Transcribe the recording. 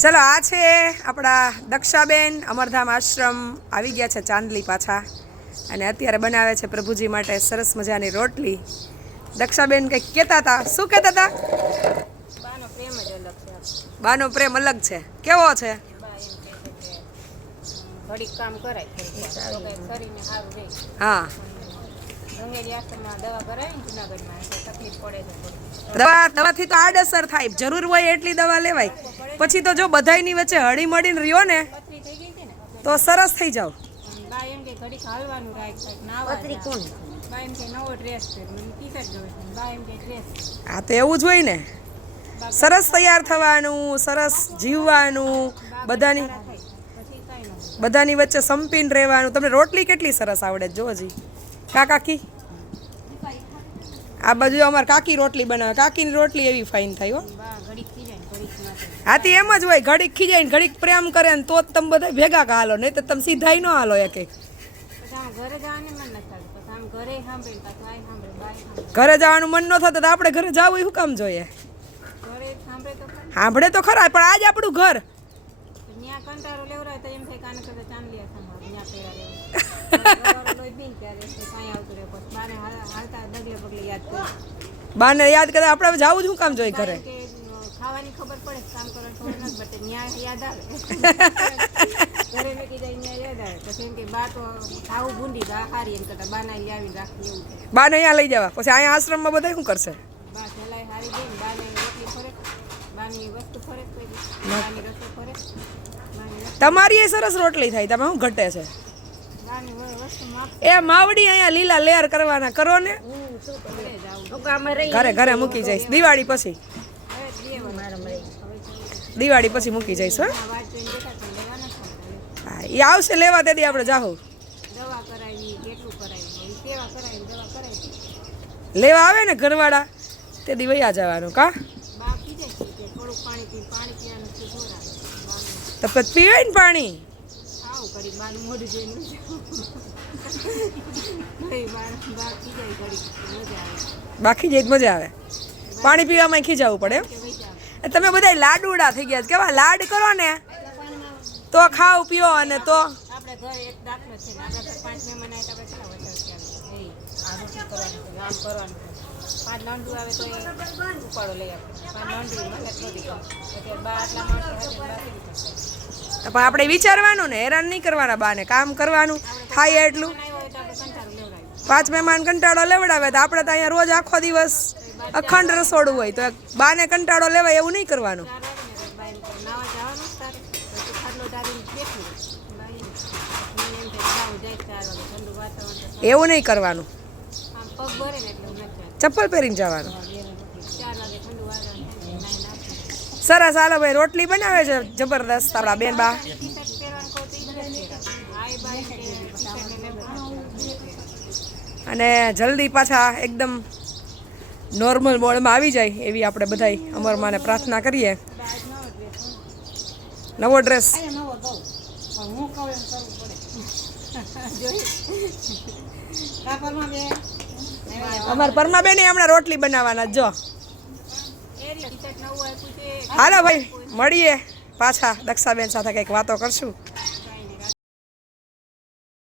ચલો આ છે આપણા દક્ષાબેન અમરધામ આશ્રમ. આવી ગયા છે ચાંદલી પાછા. અને અત્યારે બનાવે છે પ્રભુજી માટે સરસ મજાની રોટલી. દક્ષાબેન કંઈક કહેતા હતા? શું કહેતા હતા? બાનો પ્રેમ અલગ છે. કેવો છે? ઘડીક કામ કરાય હા. દવા દવાથી તો આડઅસર થાય. જરૂર હોય એટલી દવા લેવાય. પછી તો જો બધાયની વચ્ચે હળી મળીને રહ્યો ને પથરી થઈ ગઈ છે ને? તો સરસ થઈ જાવ. અને બા એમ કે ઘડીક હાલવાનું રાખ કાંઈક નાવા પથરી કોણ? બા એમ કે નવો ડ્રેસ પહેર મને ટી શર્ટ ગમે છે. બા એમ કે ડ્રેસ આ તો એવું જ હોય ને. સરસ તૈયાર થવાનું સરસ જીવવાનું બધાની થાય. પછી કાંઈ ન હોય બધાની વચ્ચે સંપીને રહેવાનું. તમને રોટલી કેટલી સરસ આવડે જો. હજી કા? કાકી આ બાજુ અમારે કાકી રોટલી બનાવે. કાકીની રોટલી એવી ફાઇન થાય હો. હાથી એમ જ હોય ઘડીક ખીજાય ને ઘડીક પ્રેમ કરે ને તો જ તમે બધા ભેગા કા હાલો નહીં તો તમે સીધાય ન હાલો એ કંઈક ઘરે જવાની મન ન થતું તો આપણે ઘરે જવું શું કામ જોઈએ? સાંભળે તો ખરી. પણ આજ આપણું ઘર. બાને યાદ કરે. આપણે જવું જ શું કામ જોઈએ ઘરે કે અ, ખાવાની ખબર પડે કામ કરવાની ખબર નથી બટ ન્યા યાદ આવે. ઘરે મેકી જાય ન્યા યાદ આવે. પછી એમ કે બા તો ખાવું ભૂંડી બા હારી એમ કરતા બાના લાવીને રાખી એવું છે. બાને અહીંયા લઈ જવા. પછી અહીંયા આશ્રમમાં બધા શું કરશે? બા સલાઈ હારી રોટલી ફરે. બાની વસ્તુ ફરે બાની રસોઈ ફરે. તમારી એ સરસ રોટલી થાય. તમે શું ઘટે છે? એ માવડી અહીંયા લીલા લેયર કરવાના કરો ને. ઘરે ઘરે ઘરે મૂકી જઈશ. દિવાળી પછી. બે દિવાળી પછી મૂકી જઈશ, હો. એ આવશે, લેવા તેથી આપણે, જાહું. લેવા આવે ને ઘરવાળા, તે દી વૈયા જવાનું, કા? તો પછી પીવાય ને પાણી? બાકી જાય મજા આવે. પાણી પીવામાં ખીજાવું પડે એમ? તમે બધા લાડુડા થઈ ગયા છે. કેવા લાડ કરો ને? તો ખાવ પીઓ અને તો. પણ આપણે વિચારવાનું ને હેરાન નહીં કરવાના બાને. કામ કરવાનું થાય એટલું. પાંચ મહેમાન કંટાળો લેવડાવે તો આપણે તો અહીંયા રોજ આખો દિવસ અખંડ રસોડું હોય તો બાને કંટાળો લેવાય એવું નહીં કરવાનું. એવું નહીં કરવાનું. ચપ્પલ પહેરીને જવાનું. સરસ, હાલો ભાઈ, રોટલી બનાવે છે જબરદસ્ત આપણા બેન બા અને જલ્દી પાછા એકદમ નોર્મલ મોડમાં આવી જાય એવી આપણે બધાય અમર માને પ્રાર્થના કરીએ. નવો ડ્રેસ અમારે ડ્રેસ નવો દઉં પણ હું કહું એમ કરવું પડે. જોઈ કાપડમાં બે અમાર પરમા બેને હમણાં રોટલી બનાવવાના જો. હાલો ભાઈ મળીએ પાછા દક્ષાબેન સાથે કંઈક વાતો કરશું.